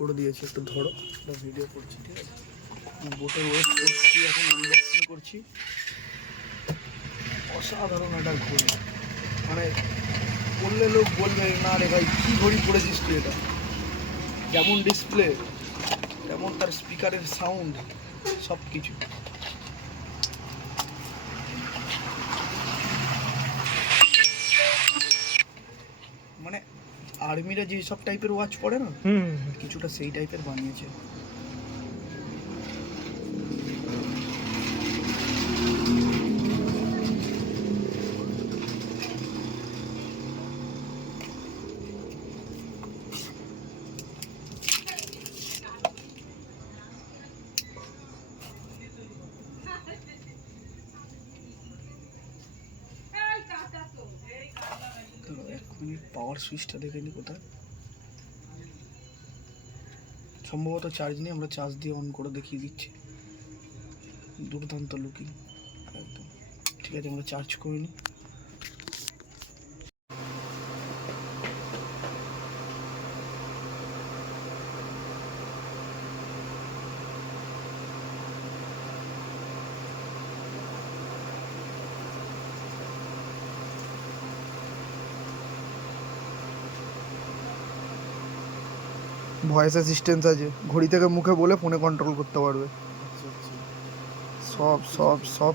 করে দিয়েছি, একটু ধরো। ভিডিও করছি, ঠিক আছে? বোটের ওয়েট করছি এখন আনবক্সিং করছি। অসাধারণ একটা ঘড়ি। মানে বললে লোক বলবে, না রে ভাই, কী ঘড়ি পড়েছিস তুই এটা? যেমন ডিসপ্লে তেমন তার স্পিকারের সাউন্ড সব কিছু মানে আর্মিরা যে সব টাইপের ওয়াচ পরে না হুম। কিছুটা সেই টাইপের বানিয়েছে। মিনিট পাওয়ার সুইচটা দেখে নিই কোথায়? সম্ভবত চার্জ নেই, আমরা চার্জ দিয়ে অন করে দেখিয়ে দিচ্ছি। দুর্দান্ত লুকিং একদম। ঠিক আছে, আমরা চার্জ করে নিই ভয়েস অ্যাসিস্ট্যান্স আছে ঘড়ি থেকে মুখে বলে ফোনে কন্ট্রোল করতে পারবে। সব সব সব